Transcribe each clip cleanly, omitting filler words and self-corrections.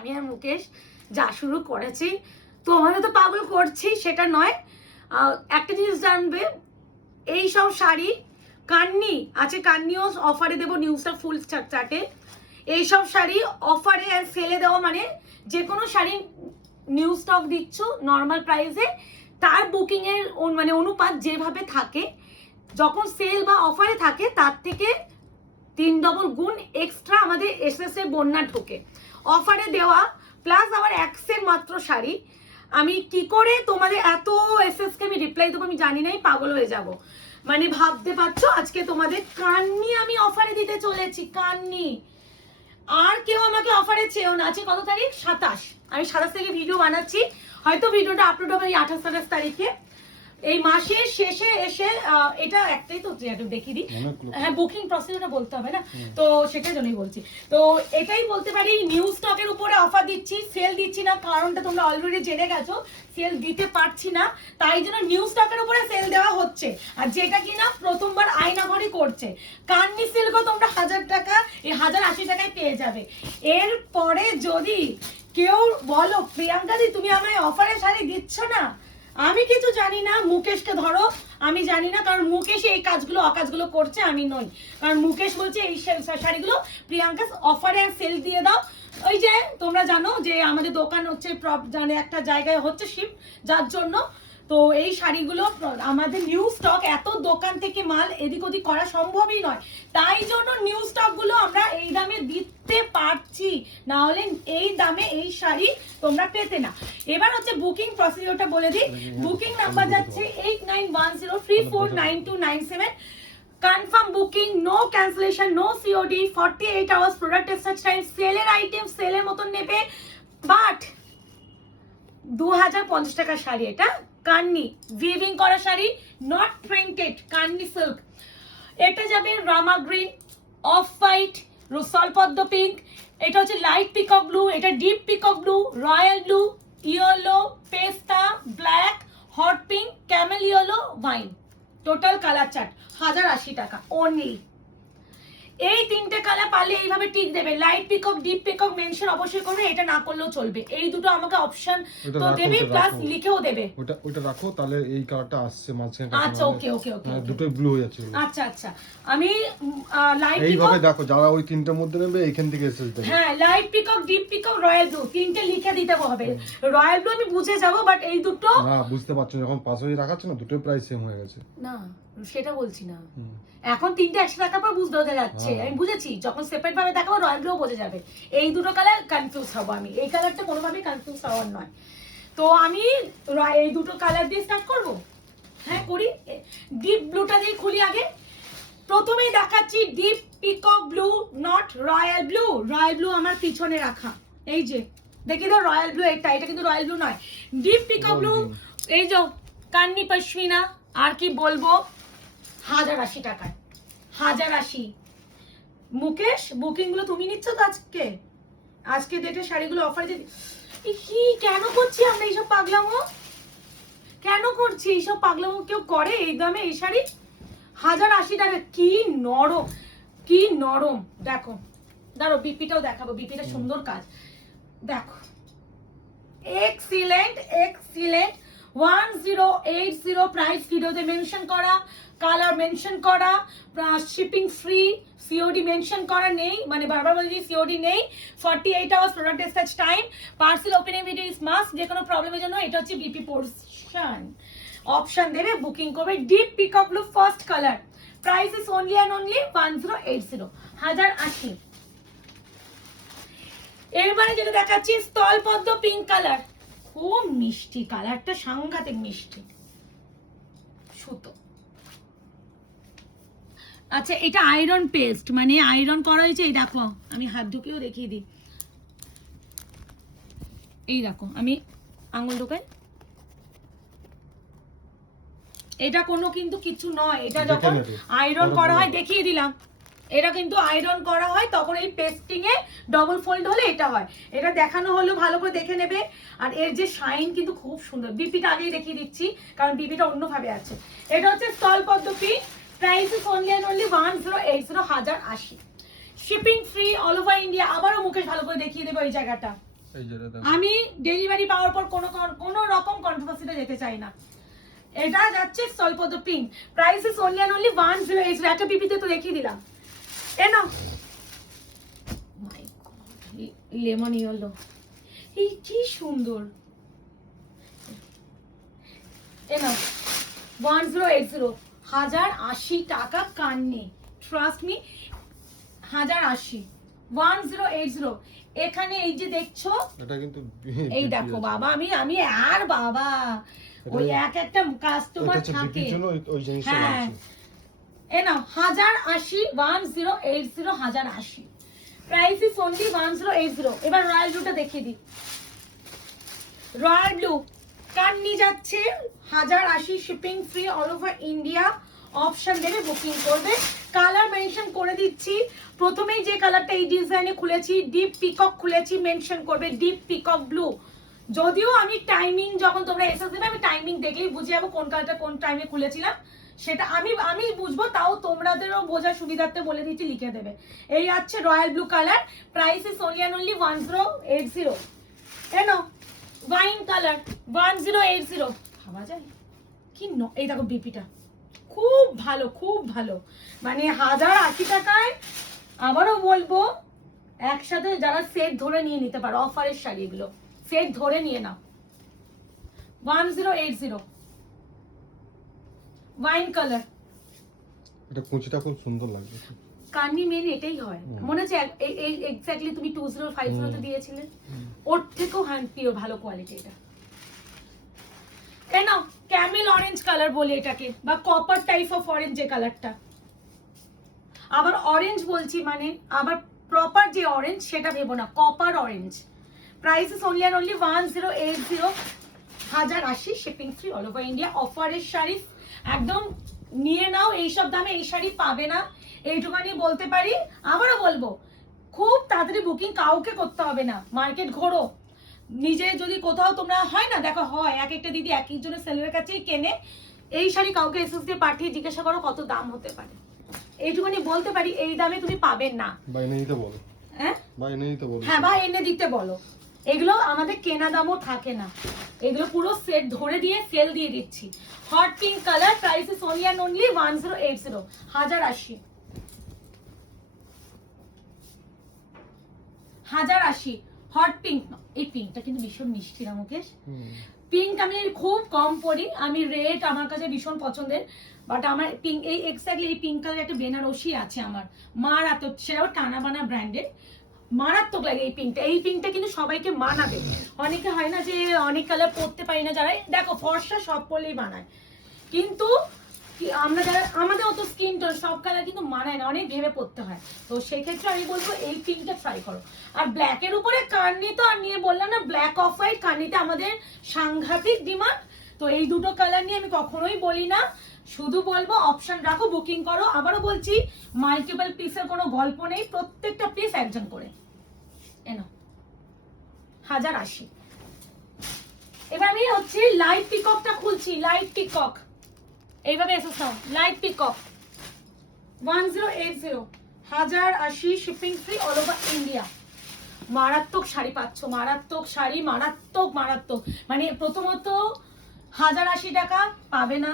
আমি আর মুকেশ যা শুরু করেছি, তো আমাদের তো পাগল করছি সেটা নয়। একটা জিনিস জানবে, এই সব শাড়ি কান্নি আছে, কান্নিও অফারে দেবো, নিউজটা ফুল চার্টে। এইসব শাড়ি অফারে আর ফেলে দেওয়া মানে যে কোনো শাড়ি নিউ স্টক দিচ্ছ নর্মাল প্রাইসে, তার বুকিং এর মানে অনুপাত যেভাবে থাকে, যখন সেল বা অফারে থাকে তার থেকে 3 ডবল গুণ এক্সট্রা আমাদের এসএস এর বন্যা ঢোকে অফারে দেওয়া, প্লাস আমার এক্সের মাত্র শাড়ি। আমি কি করে তোমাদের এত এসএস কে আমি রিপ্লাই দেবো আমি জানি নাই, পাগল হয়ে যাব। মানে ভাবতে পারছো আজকে তোমাদের কান্নি আমি অফারে দিতে চলেছি, কান্নি। আর কেউ আমাকে অফারে চেয়েও না। আছে কত তারিখ? 27। আমি 27 থেকে ভিডিও বানাচ্ছি, হয়তো ভিডিওটা আপলোড হবে 28 তারিখে। এই মাসের শেষে এসে এটা একটাই তো দেখিয়ে দিই। হ্যাঁ, বুকিং প্রসেসটা বলতে হবে না, তো সেটার জন্যই বলছি। তো এটাই বলতে পারি, নিউ স্টকের উপরে অফার দিচ্ছি, সেল দিচ্ছি না, কারণটা তোমরা অলরেডি জেনে গেছো। সেল দিতে পারছি না, তাই জন্য নিউ স্টকের উপরে সেল দেওয়া হচ্ছে। আর যেটা কিনা প্রথমবার আয়নাঘরে করছে, কান্নি সিল্কও তোমরা 1000 টাকা, এই 1080 টাকায় পেয়ে যাবে। এরপরে যদি কেউ বলো প্রিয়াঙ্কা দি তুমি আমায় অফারে শাড়ি দিচ্ছ না, আমি কিছু জানি না, মুকেশকে ধরো, আমি জানি না, কারণ মুকেশ এই কাজগুলো অকাজগুলো করছে, আমি নই। কারণ মুকেশ বলছে এই শাড়িগুলো প্রিয়াঙ্কা অফারে আর সেল দিয়ে দাও। ওই যে তোমরা জানো যে আমাদের দোকান হচ্ছে মানে একটা জায়গায় হচ্ছে শিফট, যার জন্য তো এই শাড়িগুলো আমাদের নিউ স্টক, এত দোকান থেকে মাল এদিক ওদিক করা সম্ভবই নয়, তাই জন্য নিউ স্টক গুলো আমরা এই দামে দিতে পারছি, না হলে এই দামে এই শাড়ি তোমরা পেতে না। এবার হচ্ছে বুকিং প্রসিডিওরটা বলে দিই। বুকিং নাম্বার যাচ্ছে 8910349297। Confirm booking, no cancellation, no COD, 48 hours product research time. সেলের আইটেম সেলের মতন নেবে, বাট 2050 টাকার শাড়ি। এটা কান্নি উইভিং করা sari, not printed, Kani silk. এটা যাবে রামা গ্রিন, অফ হোয়াইট, রুসলপদ্ম পিঙ্ক, এটা হচ্ছে লাইট পিকক ব্লু, এটা deep peacock blue, royal blue, yellow, pista, black, hot pink, camel yellow, wine. Total colour chart 1080 টাকা অনলি। এই তিনটে কালার পারলে এইভাবে টিক দেবে। Light peacock, deep peacock mention অবশ্যই করবে, এটা না করলেও চলবে। এই দুটো আমাকে অপশন তো দেবে, প্লাস লিখেও দেবে। ওটা রাখো, তাহলে এই কালারটা আসছে মাঝখানে। আচ্ছা, ওকে ওকে ওকে, দুটোই ব্লু হয়ে যাচ্ছে। আচ্ছা আচ্ছা, আমি লাইট এইভাবে দেখো, যারা ওই তিনটার মধ্যে নেবে এইখান থেকে এসএস দেবে। হ্যাঁ, light peacock, deep peacock, royal blue, তিনটে লিখে দিতে হবে। রয়্যাল ব্লু আমি বুঝে যাব, বাট এই দুটো না বুঝতে পারছো, যখন পাশাপাশি রাখাচ্ছ না, দুটোই প্রাইস সেম হয়ে গেছে। না, সেটা বলছি না। এখন তিনটে 100 টাকা পর বুঝতে যাচ্ছে, আমি বুঝেছি। যখন সেপারেট ভাবে দেখাবো রয়্যাল ব্লু বোঝা যাবে। এই দুটো কালার কনফিউজ হবো আমি, এই কালারটা কোনোভাবেই কনফিউজ হওয়ার নয়। তো আমি এই দুটো কালার দিয়ে স্টার্ট করব। হ্যাঁ করি, ডিপ ব্লুটা দিয়ে খুলি আগে। প্রথমেই দেখাচ্ছি deep peacock blue, not royal blue. Royal blue আমার পিছনে রাখা, এই যে দেখি তো রয়্যাল ব্লু, এটা কিন্তু রয়্যাল ব্লু নয়, ডিপ পিকক ব্লু। এই যে কান্নি পশমিনা, আর কি বলবো, 1080 টাকায়, 1080। মুকেশ বুকিং গুলো তুমি নিচ্ছ তো আজকে? আজকে ডেটে শাড়িগুলো অফারে দিই। কি কেন করছি আমরা এইসব পাগলামো? কেন করছি এইসব পাগলামো? কেউ করে এই দামে এই শাড়ি? 1080 টাকা, কি নরম, কি নরম। দেখো, দাঁড়ো বিপিটাও দেখাবো, বিপিটা সুন্দর কাজ দেখো, এক্সিলেন্ট এক্সিলেন্ট। 1080 প্রাইস ভিডিওতে মেনশন করা, কালার মেনশন করা, শিপিং ফ্রি, সিওডি মেনশন করা নেই, মানে বারবার বলছি সিওডি নেই। 48 hours product research time, parcel opening video is must. যে কোনো প্রবলেমের জন্য এটা হচ্ছে বিপি পোর্শন, অপশন দেবে, বুকিং করবে। Deep peacock blue first colour, price is only and only 1080, 1080। এরপরে যেটা দেখাচ্ছি স্থলপদ্ম পিঙ্ক কালার, খুব মিষ্টি কালারটা, সাংঘাতিক মিষ্টি সুতো। আচ্ছা, এটা আয়রন পেস্ট, মানে আয়রন করা হয়েছে। এই দেখো, আমি হাত ঢুকেও দেখিয়ে দিই। এই দেখো, আমি আঙুল ঢোকাই, এটা কোনো কিন্তু কিছু নয়। এটা যখন আয়রন করা হয়, দেখিয়ে দিলাম, এটা কিন্তু আয়রন করা হয়, তখন এই পেস্টিং এ ডবল ফোল্ড হলে এটা হয়। এটা দেখানো হলো, ভালো করে দেখে নেবে। আর এর যে শাইন কিন্তু খুব সুন্দর। বিপিটা আগেই দেখিয়ে দিচ্ছি, কারণ বিপিটা অন্যভাবে আছে। এটা হচ্ছে স্থলপদ্ম pink, price is only and only 1080, 1080। Shipping free all over India. আবারও মুকেশ ভালো করে দেখিয়ে দেবো এই জায়গাটা। এই যেটা দেখো আমি ডেলিভারি পাওয়ার পর কোনো রকম কন্ট্রোভার্সিতে যেতে চাই না। এটা যাচ্ছে স্বল্পত pink, price is only and only 108। একটা পিপিতে তো দেখিয়ে দিলাম। এ নাও, মাই গড, লেমন ইয়েলো, এই কি সুন্দর। এ নাও 1080, 1080 টাকা কান্নি, ট্রাস্ট মি, 1080, 1080। এখানে এই যে দেখছো, এটা কিন্তু এই দেখো বাবা, আমি আর বাবা ওই একটা কাস্টমার থাকে। ওই জিনিসটা হ্যাঁ, এ নাও 1080, 1080, 1080, প্রাইস ইজ অনলি 1080। এবার রয়্যাল ব্লুটা দেখিয়ে দিই। রয়্যাল ব্লু কান্নি যাচ্ছে 1080, shipping free all over India. Option দেবে, বুকিং করবে। কালার মেনশন করে দিচ্ছি। প্রথমেই যে কালারটা এই ডিজাইনে খুলেছি, ডিপ পিকক খুলেছি, মেনশন করবে ডিপ পিকক ব্লু। যদিও আমি টাইমিং, যখন তোমরা এসএস দেবে আমি টাইমিং দেখলেই বুঝে যাবো কোন কালারটা কোন টাইমে খুলেছিলাম, সেটা আমি বুঝবো। তাও তোমাদেরও বোঝার সুবিধার্থে বলে দিচ্ছি, লিখে দেবে। এই আছে royal blue colour, price is only and only 1080। এনো ওয়াইন কালার 1080, ভাবা যায় কি? এই দেখো বিপিটা খুব ভালো, খুব ভালো, মানে 1080 টাকায়। আবারও বলবো, একসাথে যারা সেট ধরে নিয়ে নিতে পারো, অফারের শাড়ি এগুলো সেট ধরে নিয়ে নাও। 1080 ওয়াইন কালার। এটা কুচিটা খুব সুন্দর লাগছে। কান্নি মেন এটাই হয়, মনে আছে এক্স্যাক্টলি তুমি 2050 তে দিয়েছিলে, ওর থেকেও হ্যান্ডপিও ভালো কোয়ালিটি এটা। এই নাও ক্যামেল অরেঞ্জ কালার বলে এটাকে, বা কপার টাইপ অফ অরেঞ্জ যে কালারটা। আবার অরেঞ্জ বলছি মানে আবার প্রপার যে অরেঞ্জ সেটা ভেবো না, copper orange. Price is only and only 1080, 1080, shipping free all over India. অফারের শাড়ি একদম নিয়ে নাও, এইসব দামে এই শাড়ি পাবে না, এইটুখানি বলতে পারি। আবারও বলবো, খুব তাড়াতাড়ি বুকিং কাউকে করতে হবে না, মার্কেট ঘোরো। নিজে যদি কোথাও তোমরা হয় না, দেখো হয় এক একটা দিদি এক একজনের সেলের কাছেই কেনে, এই শাড়ি কাউকে এসএস দিয়ে পাঠিয়ে জিজ্ঞাসা করো কত দাম হতে পারে, এইটুখানি বলতে পারি এই দামে তুমি পাবেন না। বা এনে দিতে বলো। হ্যাঁ, বা এনে দিতে বলো। হ্যাঁ, বা এনে দিতে বলো। এগুলো আমাদের কেনা দামও থাকে না, এগুলো পুরো সেট ধরে দিয়ে সেল দিয়ে দিচ্ছি। Hot pink colour, price is only and only 1080, 1080, 1080। Hot pink, এই পিঙ্কটা কিন্তু ভীষণ মিষ্টি না মুকেশ? পিঙ্ক আমি খুব কম পরি, আমি রেড আমার কাছে ভীষণ পছন্দের, বাট আমার পিঙ্ক এই এক্স্যাক্টলি এই পিঙ্ক কালার একটা বেনারসি আছে আমার, মারাত্মক, সেটাও টানা বানা ব্র্যান্ডের, মারাত্মক লাগে এই পিঙ্কটা। এই পিঙ্কটা কিন্তু সবাইকে মানাবে। অনেকে হয় না যে অনেক কালার পরতে পারি না, যারা দেখো ফর্সা সব পরলেই মানায়, কিন্তু আমরা যারা আমাদের অত স্কিন টোন সব কালার কিন্তু মানায় না, অনেক ভেবে পড়তে হয়। তো সেই ক্ষেত্রে আমি বলবো এই পিঙ্কটা ট্রাই করো। আর ব্ল্যাকের উপরে কার্নি তো আর নিয়ে বললাম না, ব্ল্যাক অফ হোয়াইট কার্নিতে আমাদের সাংঘাতিক ডিমান্ড। তো এই দুটো কালার নিয়ে আমি কখনোই বলি না, শুধু বলবো অপশন রাখো, বুকিং করো। আবারও বলছি, মাল্টিপল পিসের কোনো গল্প নেই, প্রত্যেকটা পিস একজন করে। এনো 1080। এবার আমি হচ্ছে লাইট পিককটা খুলছি, লাইট পিকক এইভাবে এসে নাও, light peacock 1080, 1080, shipping free all over India. মারাত্মক শাড়ি পাচ্ছ, মারাত্মক শাড়ি, মারাত্মক মারাত্মক, মানে প্রথমত 1080 টাকা পাবে না,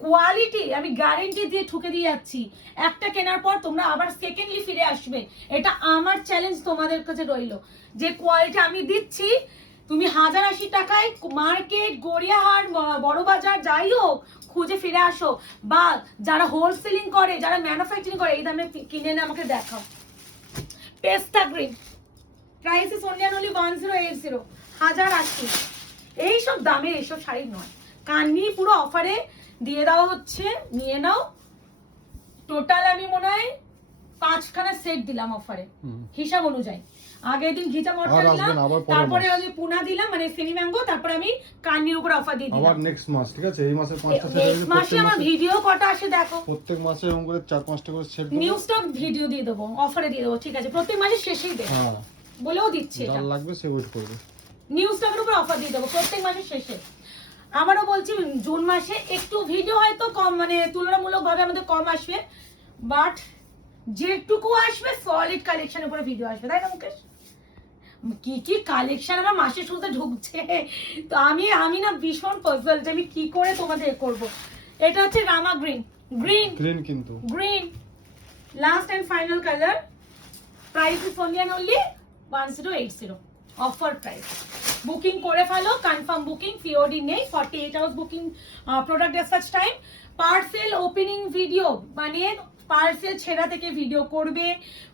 কোয়ালিটি আমি গ্যারেন্টি দিয়ে ঠুকে দিয়ে যাচ্ছি। একটা কেনার পর তোমরা আবার সেকেন্ডলি ফিরে আসবে, এটা আমার চ্যালেঞ্জ তোমাদের কাছে রইলো, যে কোয়ালিটি আমি দিচ্ছি তুমি 1080 টাকায় মার্কেট, গড়িয়াহাট, বড় বাজার যাই হোক খুঁজে ফিরে আসো, বা যারা হোলসেলিং করে, যারা ম্যানুফ্যাকচারিং করে এই দামে কিনে এনে আমাকে দেখাও। পেস্তা green, price is only and only 1080, 1080। এইসব দামে এইসব শাড়ি নয়, কান্নি পুরো অফারে দিয়ে দেওয়া হচ্ছে, নিয়ে নাও। টোটাল আমি মনে হয় 5খানা সেট দিলাম অফারে, হিসাব অনুযায়ী। আগের দিন ঘিচা মটকা দিলাম, তারপরে আমি পুনা দিলাম, মানে ফেনি ম্যাঙ্গো, তারপরে আমি কান্নির উপর অফার দিয়ে দিলাম। আবার নেক্সট মাস, ঠিক আছে? এই মাসে 5টা সেট, নেক্সট মাসে আমার ভিডিও কটা আসে দেখো, প্রত্যেক মাসে এরকম করে 4-5টা করে সেট দেব। নিউ স্টক ভিডিও দিয়ে দেবো, অফারে দিয়ে দেবো, ঠিক আছে? প্রত্যেক মাসের শেষেই দেবো, হ্যাঁ, বলেও দিচ্ছি, এটা যার লাগবে সে ওয়েট করবে। নিউ স্টকের উপর অফার দিয়ে দেবো প্রত্যেক মাসের শেষে। আমারও বলছি জুন মাসে একটু ভিডিও হয়তো কম, মানে তুলনামূলক ভাবে আমাদের কম আসবে, বাট যেটুকু আসবে সলিড কালেকশনের উপরে ভিডিও আসবে, তাই না মুকেশ? কি কি কালেকশন আমার মাসের শুরুতে ঢুকছে, তো আমি না ভীষণ পাজল যে আমি কি করে তোমাদের করব। এটা হচ্ছে রামা গ্রিন, গ্রিন গ্রিন কিন্তু green last and final colour. Price is only and only 1080 offer price. Booking করে ফেলো, কনফার্ম বুকিং, সিওডি নেই, 48 hours booking product dispatch time. Parcel opening video মানে পার্সেল ছেঁড়া থেকে ভিডিও করবে,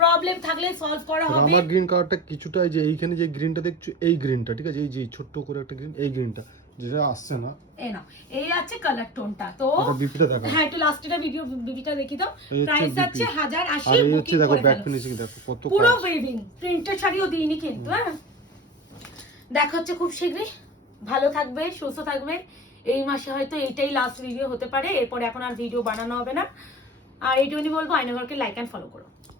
প্রবলেম থাকলে সলভ করা হবে। আমার গ্রিন কালারটা কিছুটা এই যে এইখানে যে গ্রিনটা দেখছো এই গ্রিনটা, ঠিক আছে, এই যে ছোট্ট করে একটা গ্রিন, এই গ্রিনটা যেটা আসছে না, এই নাও, এই আছে কালার টোনটা। তো এটা বিপিটা দেখো। হ্যাঁ, একটু লাস্টের ভিডিও বিবিটা দেখি দাও। এই হচ্ছে প্রাইস BP আছে আর 1080, এই হচ্ছে বুকিং দেখো করে ব্যাক ফেলো। ফিনিশিং দেখো কত পুরো কাজ। ওয়েভিং, প্রিন্টেড শাড়িও দিইনি কিন্তু। হ্যাঁ, দেখা হচ্ছে খুব শীঘ্রই। ভালো থাকবে, সুস্থ থাকবে। এই মাসে হয়তো এইটাই লাস্ট ভিডিও হতে পারে, এরপরে এখন আর ভিডিও বানানো হবে না। আর এইটুকুনি বলবো, আয়নাঘরকে লাইক অ্যান্ড ফলো করো।